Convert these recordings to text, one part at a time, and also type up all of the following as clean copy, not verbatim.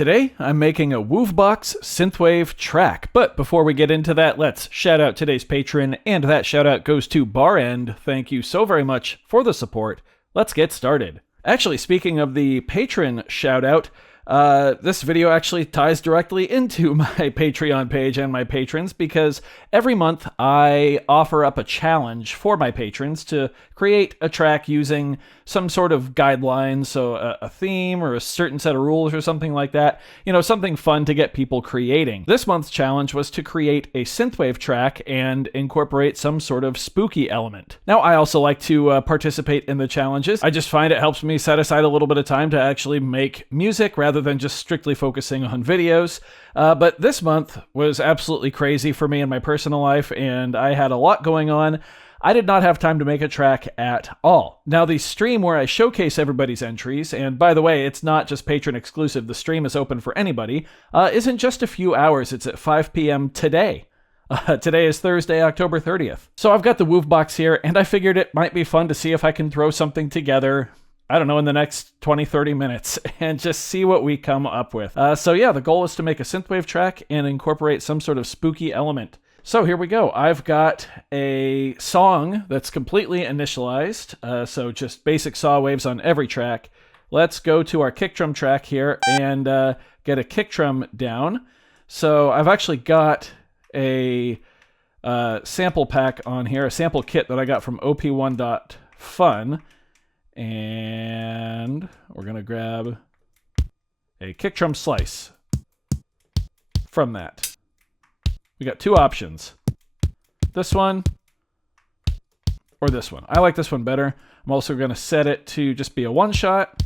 Today, I'm making a Woovebox Synthwave track, but before we get into that, let's shout out today's patron, and that shout out goes to Bar End. Thank you so very much for the support. Let's get started. Actually, speaking of the patron shout out, this video actually ties directly into my Patreon page and my patrons, because every month I offer up a challenge for my patrons to create a track using some sort of guidelines, so a theme or a certain set of rules or something like that. You know, something fun to get people creating. This month's challenge was to create a synthwave track and incorporate some sort of spooky element. Now, I also like to participate in the challenges. I just find it helps me set aside a little bit of time to actually make music rather than just strictly focusing on videos. But this month was absolutely crazy for me in my personal life, and I had a lot going on. I did not have time to make a track at all. Now, the stream where I showcase everybody's entries, and by the way, it's not just patron exclusive, the stream is open for anybody, is in just a few hours. It's at 5 p.m. today. Today is Thursday, October 30th. So I've got the Woovebox here, and I figured it might be fun to see if I can throw something together, I don't know, in the next 20-30 minutes, and just see what we come up with. So yeah, the goal is to make a synthwave track and incorporate some sort of spooky element. So here we go. I've got a song that's completely initialized, so just basic saw waves on every track. Let's go to our kick drum track here and get a kick drum down. So I've actually got a sample pack on here, a sample kit that I got from op1.fun. And we're going to grab a kick drum slice from that. We got two options. This one or this one. I like this one better. I'm also going to set it to just be a one shot.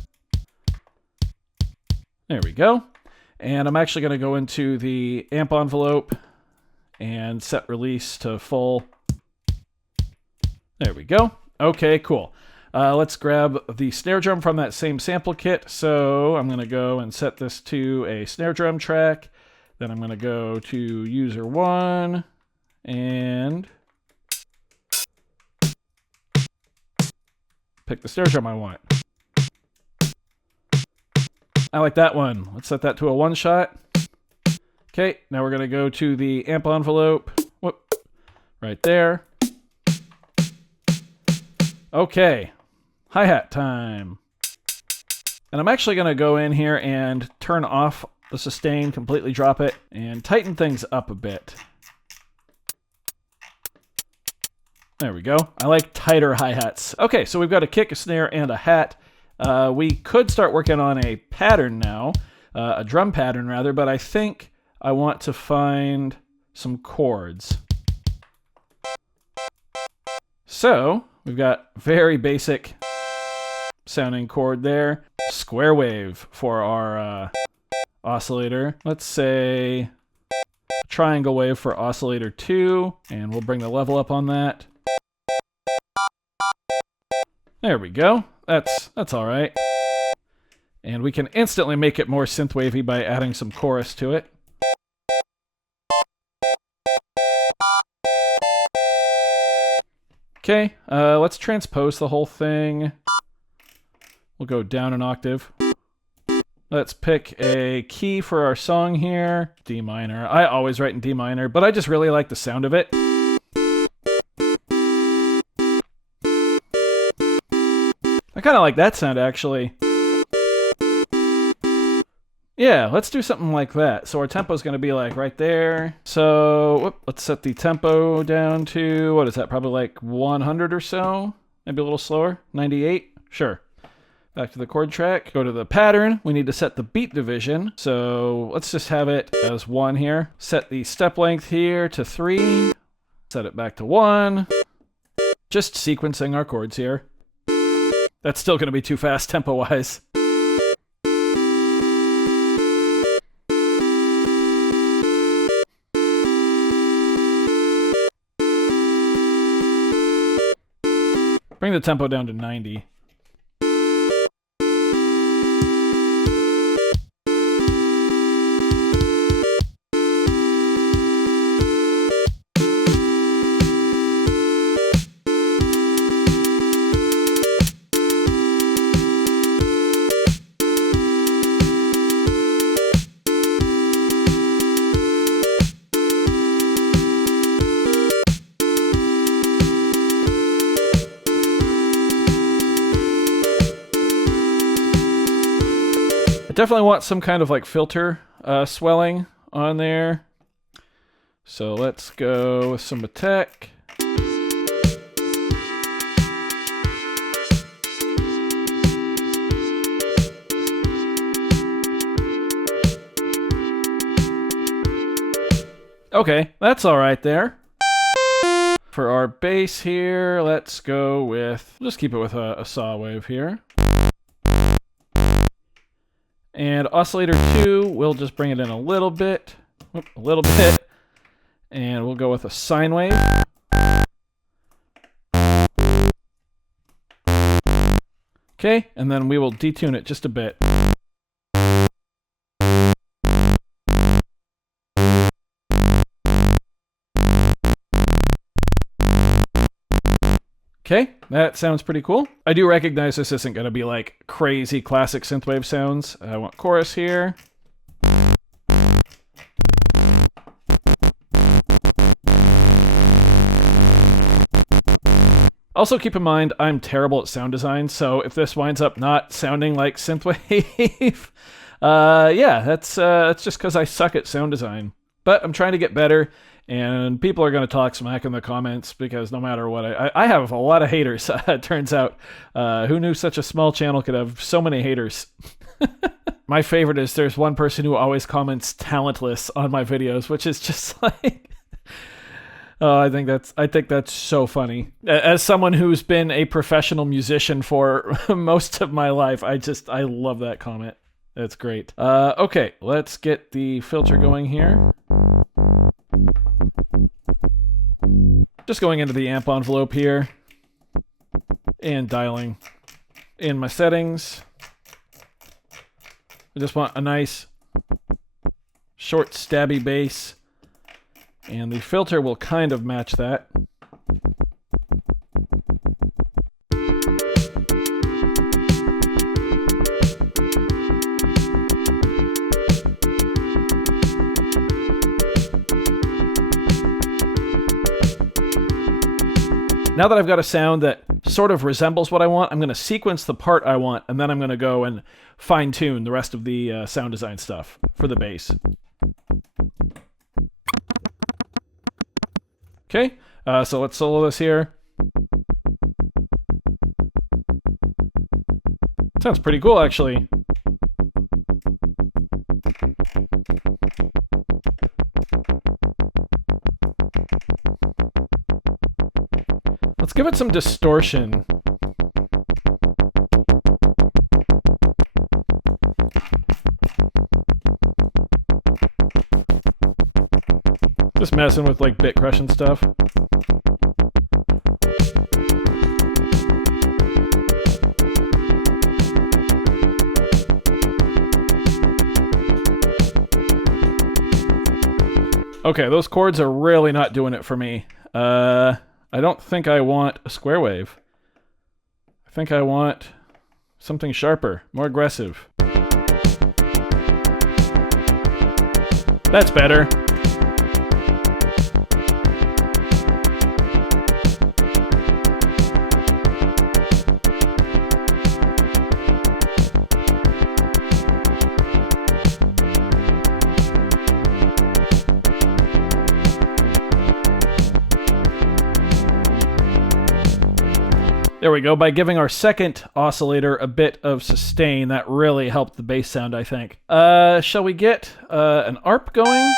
There we go. And I'm actually going to go into the amp envelope and set release to full. There we go. Okay, cool. Let's grab the snare drum from that same sample kit. So I'm going to go and set this to a snare drum track. Then I'm going to go to user 1 and pick the snare drum I want. I like that one. Let's set that to a one shot. Okay, now we're going to go to the amp envelope. Whoop, right there. Okay, hi-hat time. And I'm actually going to go in here and turn off the sustain, completely drop it, and tighten things up a bit. There we go. I like tighter hi-hats. Okay, so we've got a kick, a snare, and a hat. We could start working on a pattern now, a drum pattern rather, but I think I want to find some chords. So we've got very basic sounding chord there. Square wave for our oscillator. Let's say triangle wave for oscillator 2, and we'll bring the level up on that. There we go. That's all right. And we can instantly make it more synthwavy by adding some chorus to it. Okay, let's transpose the whole thing. We'll go down an octave. Let's pick a key for our song here. D minor. I always write in D minor, but I just really like the sound of it. I kind of like that sound, actually. Yeah, let's do something like that. So our tempo is going to be like right there. So let's set the tempo down to, what is that, probably like 100 or so? Maybe a little slower? 98? Sure. Back to the chord track. Go to the pattern. We need to set the beat division. So let's just have it as 1 here. Set the step length here to 3. Set it back to 1. Just sequencing our chords here. That's still going to be too fast tempo-wise. Bring the tempo down to 90. definitely want some kind of like filter swelling on there. So let's go with some attack. Okay, that's all right there. For our bass here, let's go with, just keep it with a saw wave here. And oscillator 2, we'll just bring it in a little bit. And we'll go with a sine wave. Okay, and then we will detune it just a bit. Okay, that sounds pretty cool. I do recognize this isn't going to be like crazy classic synthwave sounds. I want chorus here. Also keep in mind, I'm terrible at sound design, so if this winds up not sounding like synthwave, yeah, that's just because I suck at sound design. But I'm trying to get better. And people are going to talk smack in the comments because no matter what, I have a lot of haters, it turns out. Who knew such a small channel could have so many haters? My favorite is there's one person who always comments talentless on my videos, which is just like... Oh, I think that's so funny. As someone who's been a professional musician for most of my life, I love that comment. That's great. Okay, let's get the filter going here. Just going into the amp envelope here and dialing in my settings. I just want a nice short stabby bass, and the filter will kind of match that. Now that I've got a sound that sort of resembles what I want, I'm going to sequence the part I want, and then I'm going to go and fine-tune the rest of the sound design stuff for the bass. Okay, so let's solo this here. Sounds pretty cool, actually. Let's give it some distortion. Just messing with like bit crush and stuff. Okay, those chords are really not doing it for me. I don't think I want a square wave. I think I want something sharper, more aggressive. That's better. There we go. By giving our second oscillator a bit of sustain, that really helped the bass sound, I think. Shall we get an ARP going?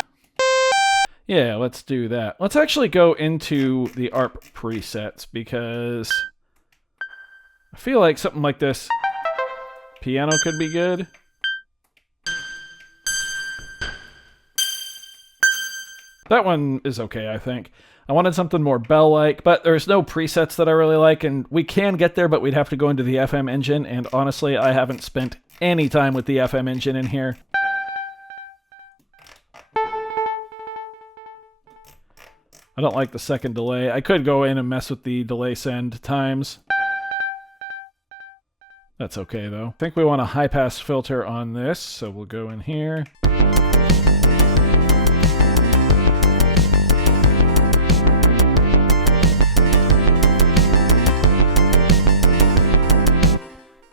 Yeah, let's do that. Let's actually go into the ARP presets, because I feel like something like this piano could be good. That one is okay, I think. I wanted something more bell-like, but there's no presets that I really like, and we can get there, but we'd have to go into the FM engine, and honestly, I haven't spent any time with the FM engine in here. I don't like the second delay. I could go in and mess with the delay send times. That's okay, though. I think we want a high-pass filter on this, so we'll go in here.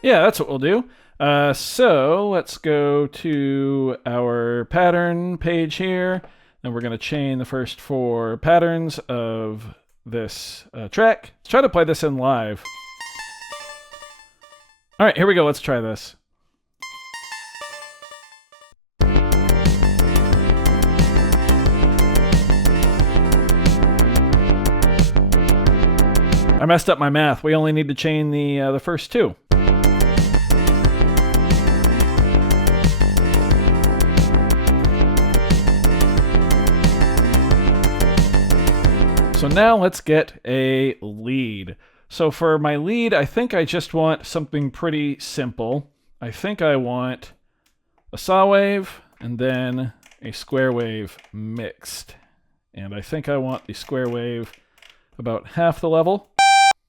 Yeah, that's what we'll do. So let's go to our pattern page here, and we're going to chain the first 4 patterns of this track. Let's try to play this in live. All right, here we go. Let's try this. I messed up my math. We only need to chain the first 2. So now let's get a lead. So for my lead, I think I just want something pretty simple. I think I want a saw wave and then a square wave mixed. And I think I want the square wave about half the level.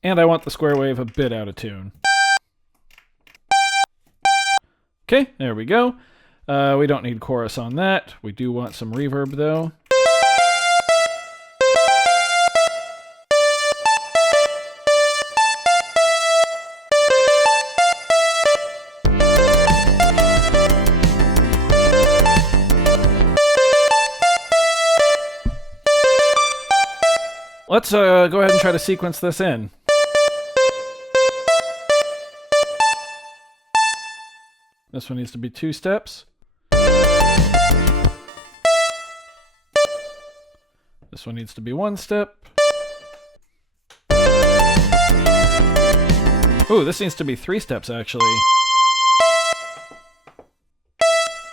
And I want the square wave a bit out of tune. Okay, there we go. We don't need chorus on that. We do want some reverb though. Let's go ahead and try to sequence this in. This one needs to be 2 steps. This one needs to be 1 step. Ooh, this needs to be 3 steps actually.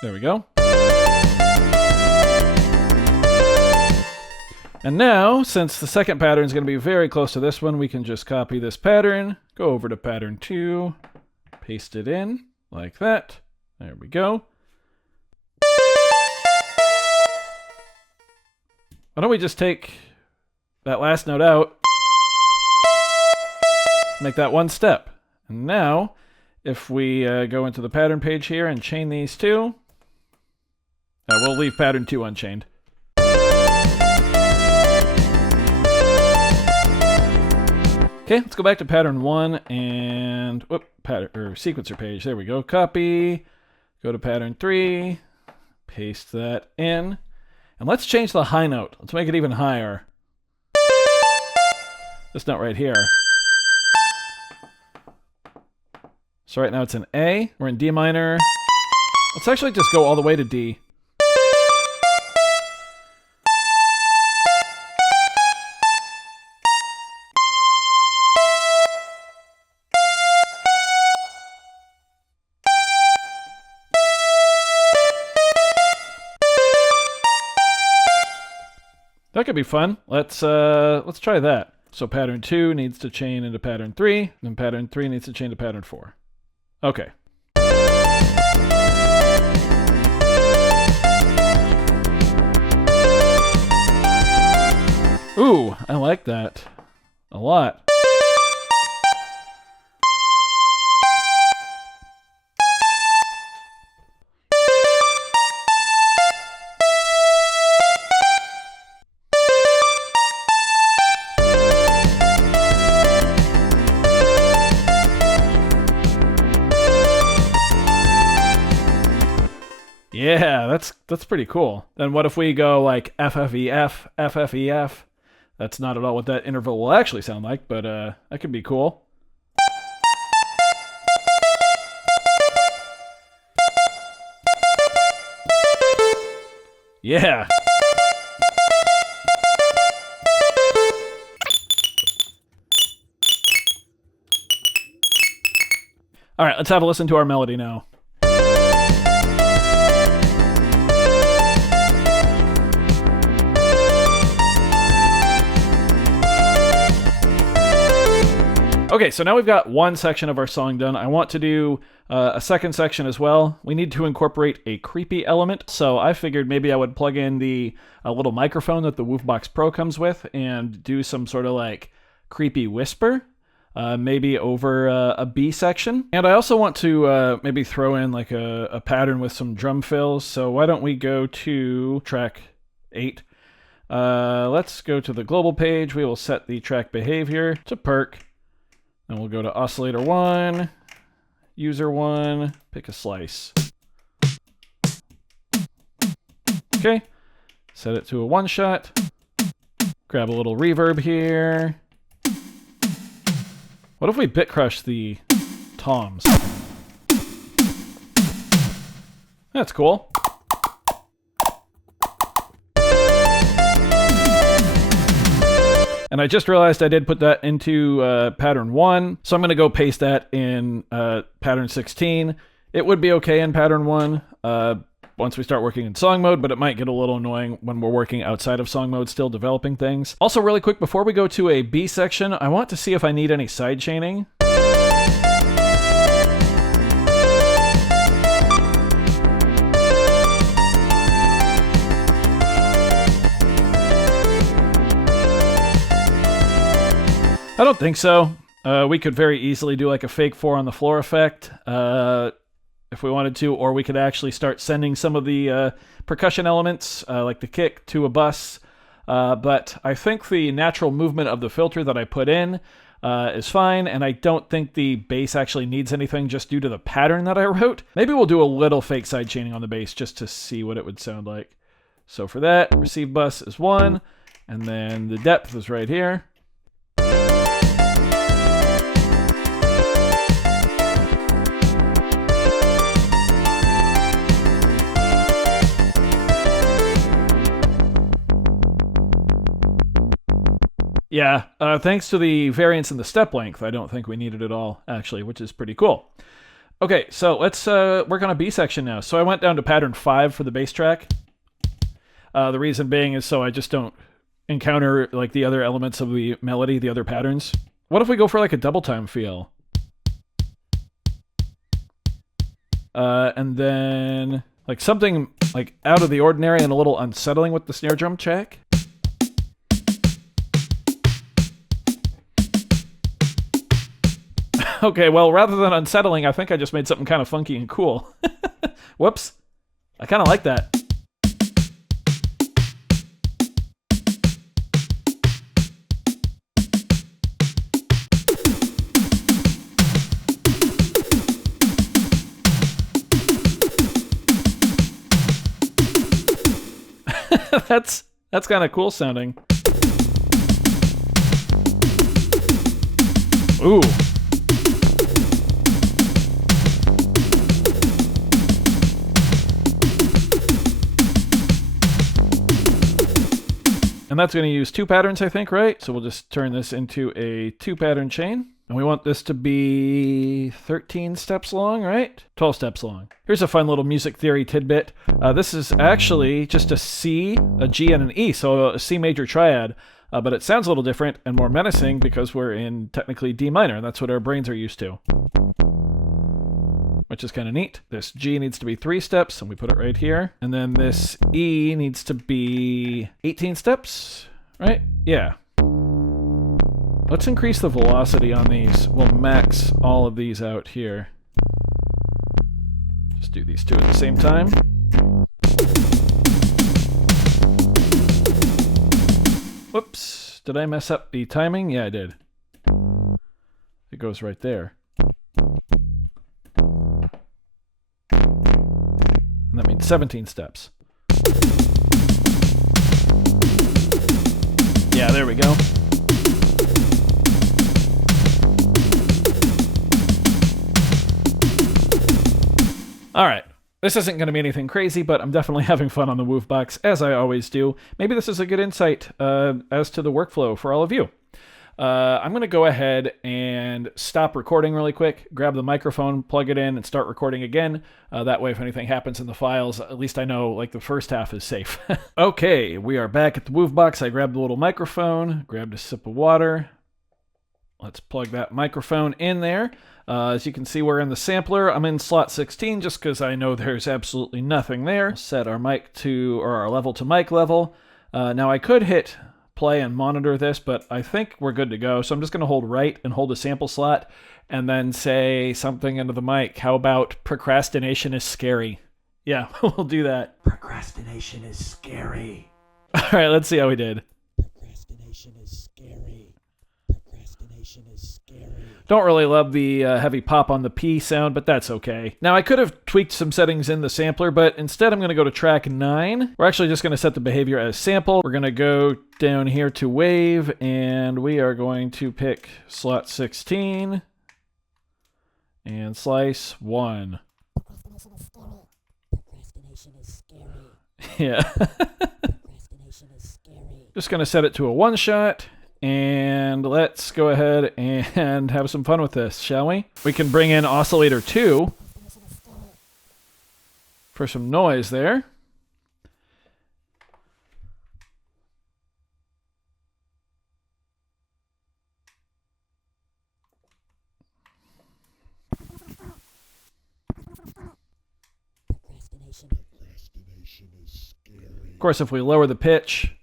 There we go. And now, since the second pattern is going to be very close to this one, we can just copy this pattern, go over to pattern 2, paste it in, like that. There we go. Why don't we just take that last note out, make that 1 step. And now, if we go into the pattern page here and chain these 2, we'll leave pattern 2 unchained. Okay, let's go back to pattern 1 and sequencer page. There we go. Copy. Go to pattern 3. Paste that in. And let's change the high note. Let's make it even higher. This note right here. So right now it's an A. We're in D minor. Let's actually just go all the way to D. That could be fun. Let's try that. So pattern 2 needs to chain into pattern 3, and pattern 3 needs to chain to pattern 4. Okay. Ooh, I like that a lot. Yeah, that's pretty cool. Then what if we go like FFEF, FFEF? That's not at all what that interval will actually sound like, but that could be cool. Yeah. All right, let's have a listen to our melody now. Okay, so now we've got one section of our song done. I want to do a second section as well. We need to incorporate a creepy element, so I figured maybe I would plug in the little microphone that the Woovebox Pro comes with and do some sort of like creepy whisper, maybe over a B section. And I also want to maybe throw in like a pattern with some drum fills, so why don't we go to track 8. Let's go to the global page. We will set the track behavior to perc. And we'll go to oscillator 1, user 1, Pick a slice. Okay. Set it to a one shot. Grab a little reverb here. What if we bit crush the toms? That's cool. And I just realized I did put that into pattern 1, so I'm going to go paste that in pattern 16. It would be okay in pattern 1 once we start working in song mode, but it might get a little annoying when we're working outside of song mode, still developing things. Also, really quick, before we go to a B section, I want to see if I need any side chaining. I don't think so. We could very easily do like a fake 4 on the floor effect if we wanted to, or we could actually start sending some of the percussion elements, like the kick, to a bus. But I think the natural movement of the filter that I put in is fine, and I don't think the bass actually needs anything just due to the pattern that I wrote. Maybe we'll do a little fake side chaining on the bass just to see what it would sound like. So for that, receive bus is 1, and then the depth is right here. Yeah, thanks to the variance in the step length, I don't think we need it at all, actually, which is pretty cool. Okay, so let's work on a B section now. So I went down to pattern 5 for the bass track. The reason being is so I just don't encounter like the other elements of the melody, the other patterns. What if we go for like a double time feel? And then like something like out of the ordinary and a little unsettling with the snare drum check. Okay, well, rather than unsettling, I think I just made something kind of funky and cool. Whoops. I kind of like that. That's kind of cool sounding. Ooh. And that's going to use 2 patterns, I think, right? So we'll just turn this into a 2-pattern chain. And we want this to be 13 steps long, right? 12 steps long. Here's a fun little music theory tidbit. This is actually just a C, a G, and an E, so a C major triad. But it sounds a little different and more menacing because we're in technically D minor, and that's what our brains are used to. Which is kind of neat. This G needs to be 3 steps, and we put it right here. And then this E needs to be 18 steps, right? Yeah. Let's increase the velocity on these. We'll max all of these out here. Just do these 2 at the same time. Whoops. Did I mess up the timing? Yeah, I did. It goes right there. And that means 17 steps. Yeah, there we go. All right. This isn't going to be anything crazy, but I'm definitely having fun on the Woovebox, as I always do. Maybe this is a good insight as to the workflow for all of you. I'm going to go ahead and stop recording really quick, grab the microphone, plug it in, and start recording again. That way, if anything happens in the files, at least I know like the first half is safe. Okay, we are back at the Woovebox. I grabbed the little microphone, grabbed a sip of water. Let's plug that microphone in there. As you can see, we're in the sampler. I'm in slot 16 just because I know there's absolutely nothing there. Set our mic to, or our level to mic level. Now I could hit play and monitor this, but I think we're good to go. So I'm just going to hold right and hold a sample slot and then say something into the mic. How about procrastination is scary? Yeah, we'll do that. Procrastination is scary. All right, let's see how we did. Procrastination is scary. Procrastination Don't really love the heavy pop on the P sound, but that's okay. Now, I could have tweaked some settings in the sampler, but instead I'm going to go to track 9. We're actually just going to set the behavior as sample. We're going to go down here to wave, and we are going to pick slot 16 and slice 1. Yeah. Just going to set it to a one-shot. And let's go ahead and have some fun with this, shall we? We can bring in oscillator 2 for some noise there. Of course, if we lower the pitch,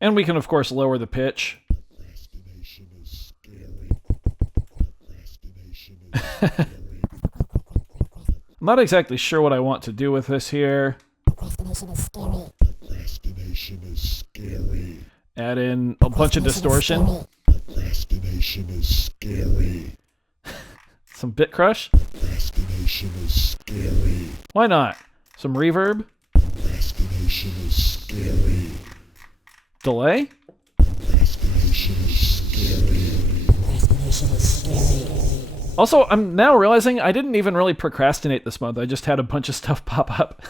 and we can, of course, lower the pitch. I'm not exactly sure what I want to do with this here. Add in a bunch of distortion. Some bit crush. Why not? Some reverb. Delay? Also, I'm now realizing I didn't even really procrastinate this month. I just had a bunch of stuff pop up.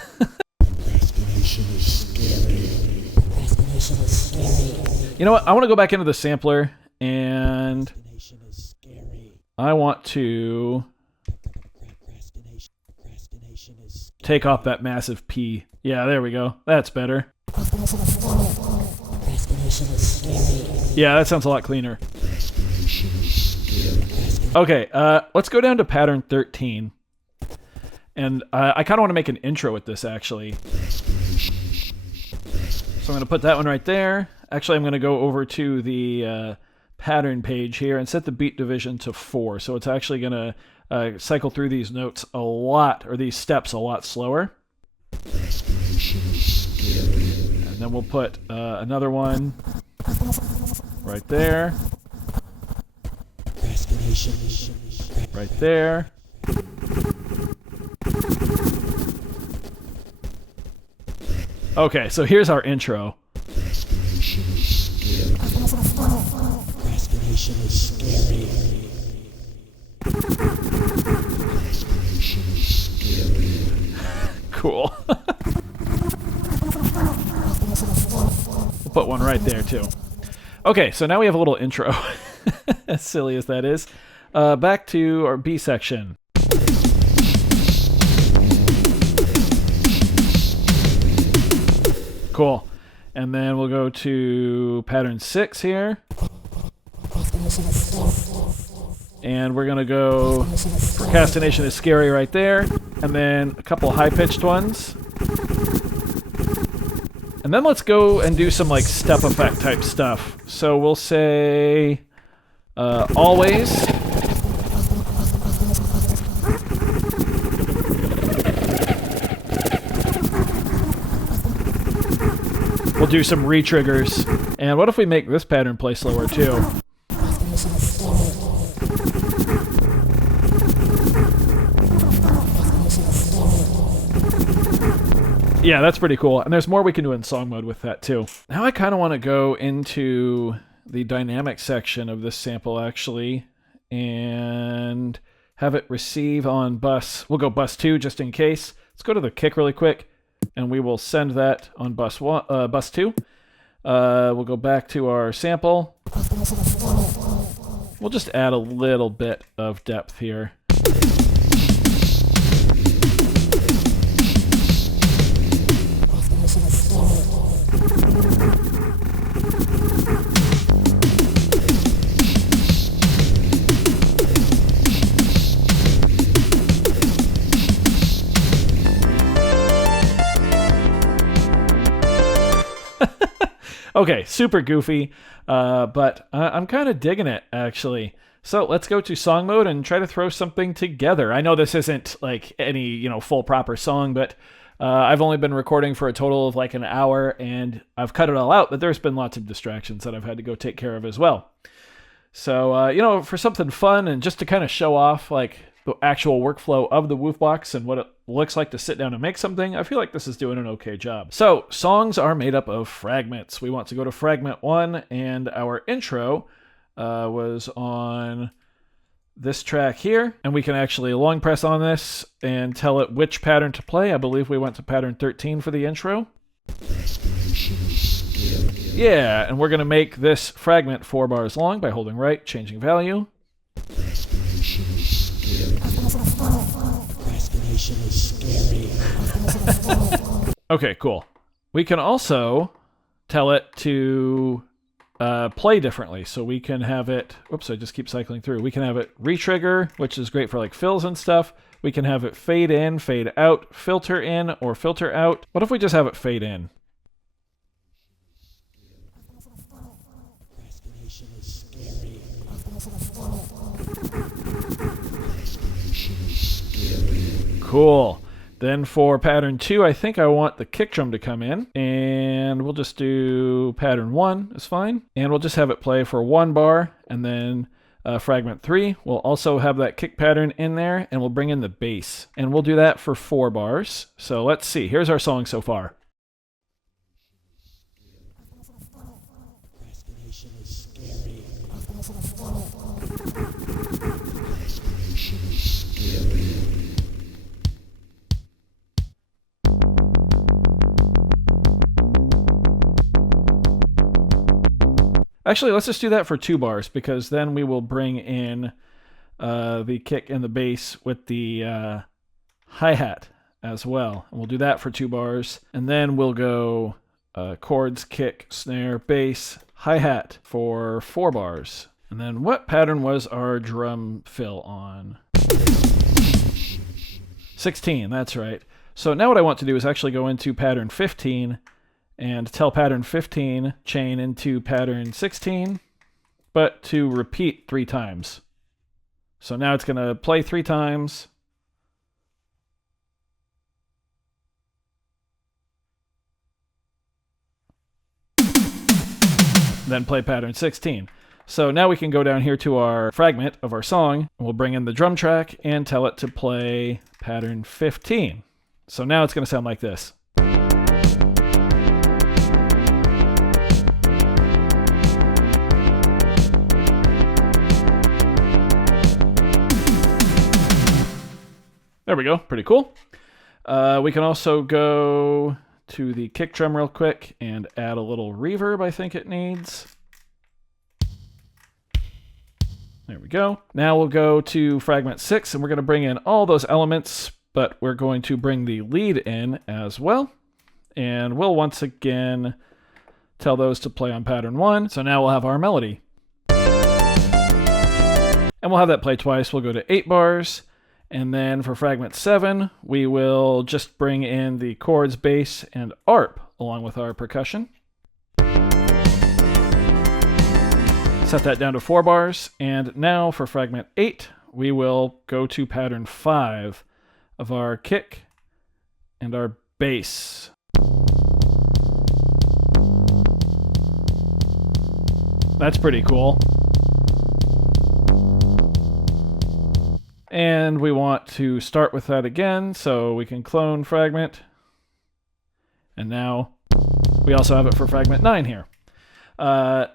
You know what? I want to go back into the sampler, and I want to take off that massive P. Yeah, there we go. That's better. Yeah, that sounds a lot cleaner. Okay, let's go down to pattern 13. And I kind of want to make an intro with this, actually. So I'm going to put that one right there. Actually, I'm going to go over to the pattern page here and set the beat division to 4. So it's actually going to cycle through these notes a lot, or these steps a lot slower. And then we'll put another one right there. Right there. Okay, so here's our intro. Cool. We'll put one right there, too. Okay, so now we have a little intro. As silly as that is. Back to our B section. Cool. And then we'll go to pattern 6 here. And we're going to go procrastination is scary right there. And then a couple high-pitched ones. And then let's go and do some like step effect type stuff. So we'll say always. We'll do some re-triggers. And what if we make this pattern play slower too? Yeah, that's pretty cool. And there's more we can do in song mode with that too. Now I kind of want to go into the dynamic section of this sample actually and have it receive on bus. We'll go bus 2 just in case. Let's go to the kick really quick and we will send that on bus 2. We'll go back to our sample. We'll just add a little bit of depth here. Okay, super goofy, but I'm kind of digging it, actually. So let's go to song mode and try to throw something together. I know this isn't like any, full proper song, but I've only been recording for a total of like an hour, and I've cut it all out, but there's been lots of distractions that I've had to go take care of as well. So, for something fun and just to kind of show off like the actual workflow of the Woovebox and what it looks like to sit down and make something, I feel like this is doing an okay job. So, songs are made up of fragments. We want to go to fragment 1, and our intro was on this track here, and we can actually long press on this and tell it which pattern to play. I believe we went to pattern 13 for the intro. Yeah, and we're going to make this fragment 4 bars long by holding right, changing value. Okay, cool. We can also tell it to play differently. So we can have it, whoops, I just keep cycling through. We can have it re-trigger, which is great for like fills and stuff. We can have it fade in, fade out, filter in, or filter out. What if we just have it fade in? Cool. Then for pattern 2, I think I want the kick drum to come in, and we'll just do pattern 1 is fine, and we'll just have it play for 1 bar, and then fragment 3, we'll also have that kick pattern in there, and we'll bring in the bass, and we'll do that for 4 bars. So let's see, here's our song so far. Actually, let's just do that for 2 bars, because then we will bring in the kick and the bass with the hi-hat as well. And we'll do that for 2 bars. And then we'll go chords, kick, snare, bass, hi-hat for 4 bars. And then what pattern was our drum fill on? 16, that's right. So now what I want to do is actually go into pattern 15 and tell pattern 15 chain into pattern 16, but to repeat 3 times. So now it's going to play 3 times. Then play pattern 16. So now we can go down here to our fragment of our song, and we'll bring in the drum track and tell it to play pattern 15. So now it's going to sound like this. There we go, pretty cool. We can also go to the kick drum real quick and add a little reverb I think it needs. There we go. Now we'll go to fragment 6, and we're going to bring in all those elements, but we're going to bring the lead in as well. And we'll once again tell those to play on pattern 1. So now we'll have our melody. And we'll have that play twice. We'll go to 8 bars. And then for fragment 7, we will just bring in the chords, bass, and arp along with our percussion. Set that down to 4 bars. And now for fragment 8, we will go to pattern 5 of our kick and our bass. That's pretty cool. And we want to start with that again, so we can clone fragment. And now we also have it for fragment 9 here.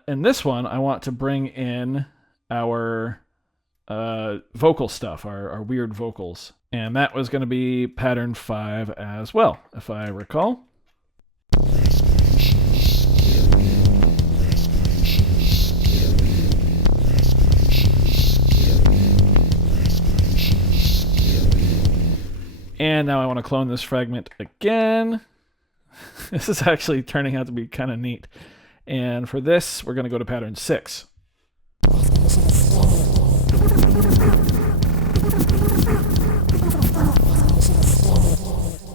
In this one, I want to bring in our vocal stuff, our weird vocals. And that was going to be pattern 5 as well, if I recall. And now I want to clone this fragment again. This is actually turning out to be kind of neat. And for this, we're going to go to pattern 6.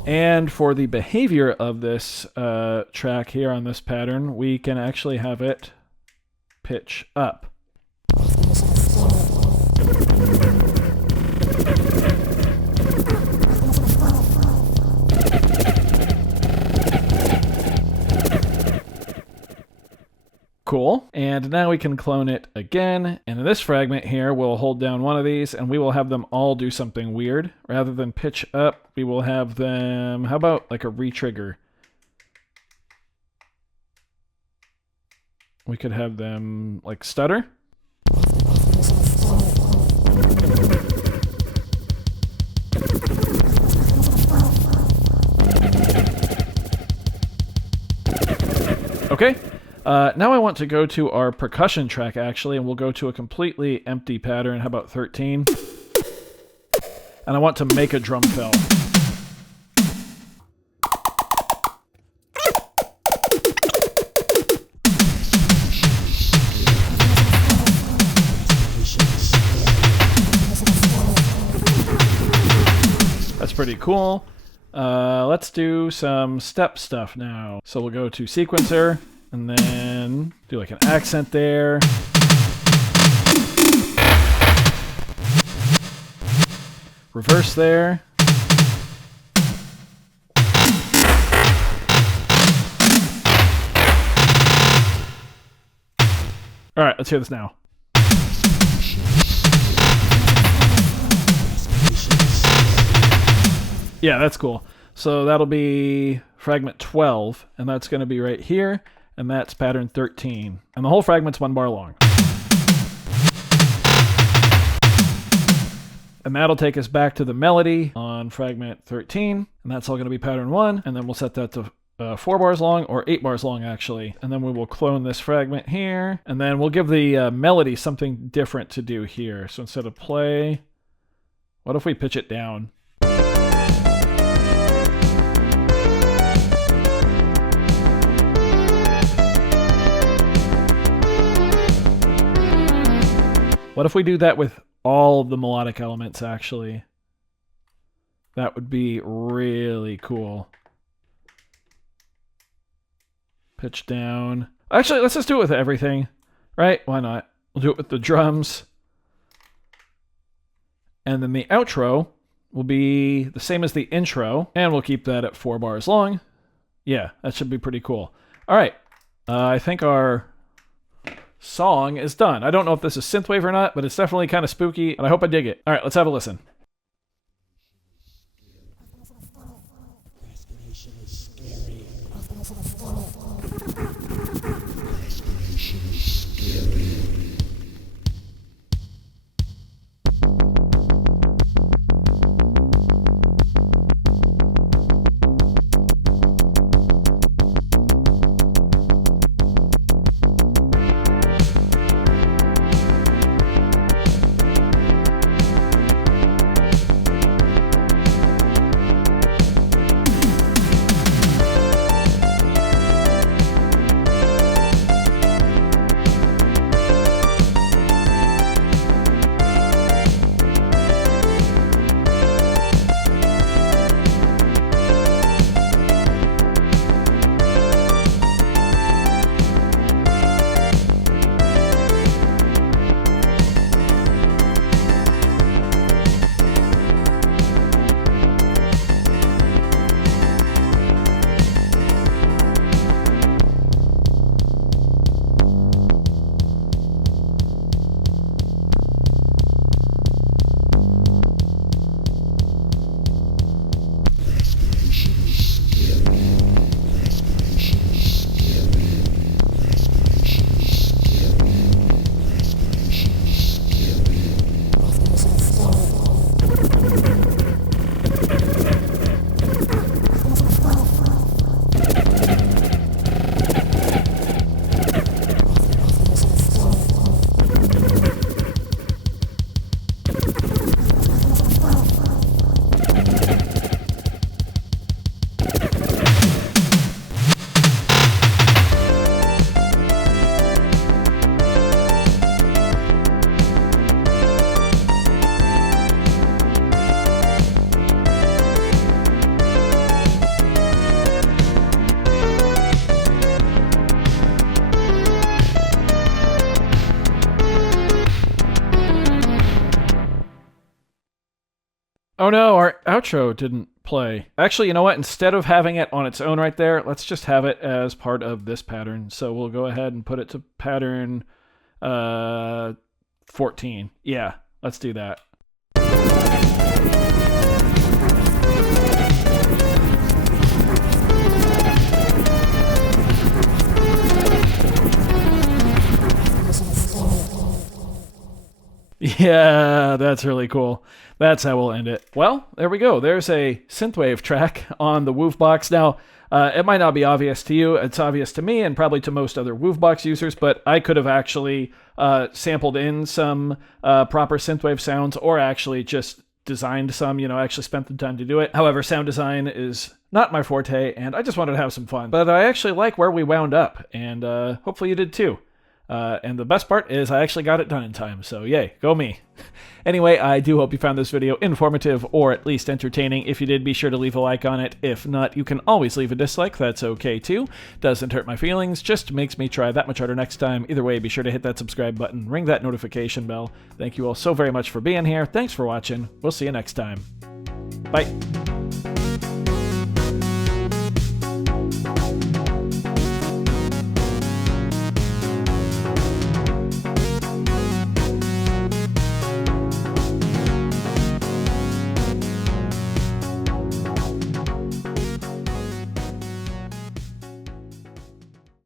And for the behavior of this track here on this pattern, we can actually have it pitch up. cool. And now we can clone it again. And in this fragment here, we'll hold down one of these and we will have them all do something weird. Rather than pitch up, we will have them, how about like a retrigger? We could have them like stutter. Okay, now I want to go to our percussion track actually, and we'll go to a completely empty pattern. How about 13? And I want to make a drum fill. That's pretty cool. Let's do some step stuff now. So we'll go to sequencer and then do like an accent there. Reverse there. All right, let's hear this now. Yeah, that's cool. So that'll be fragment 12, and that's going to be right here, and that's pattern 13. And the whole fragment's 1 bar long. And that'll take us back to the melody on fragment 13, and that's all going to be pattern 1, and then we'll set that to 4 bars long, or 8 bars long actually. And then we will clone this fragment here, and then we'll give the melody something different to do here. So instead of play, what if we pitch it down? What if we do that with all of the melodic elements, actually? That would be really cool. Pitch down. Actually, let's just do it with everything, right? Why not? We'll do it with the drums. And then the outro will be the same as the intro, and we'll keep that at 4 bars long. Yeah, that should be pretty cool. All right, I think our song is done. I don't know if this is synthwave or not, but it's definitely kind of spooky, and I hope I dig it. All right, let's have a listen. Oh no, our outro didn't play. Actually, you know what? Instead of having it on its own right there, let's just have it as part of this pattern. So we'll go ahead and put it to pattern 14. Yeah, let's do that. Yeah, that's really cool. That's how we'll end it. Well, there we go. There's a synthwave track on the Woovebox. Now, it might not be obvious to you. It's obvious to me and probably to most other Woovebox users, but I could have actually sampled in some proper synthwave sounds or actually just designed some, actually spent the time to do it. However, sound design is not my forte, and I just wanted to have some fun. But I actually like where we wound up, and hopefully you did too. And the best part is I actually got it done in time, so yay, go me. Anyway, I do hope you found this video informative or at least entertaining. If you did, be sure to leave a like on it. If not, you can always leave a dislike. That's okay too. Doesn't hurt my feelings, just makes me try that much harder next time. Either way, be sure to hit that subscribe button, ring that notification bell. Thank you all so very much for being here. Thanks for watching. We'll see you next time. Bye.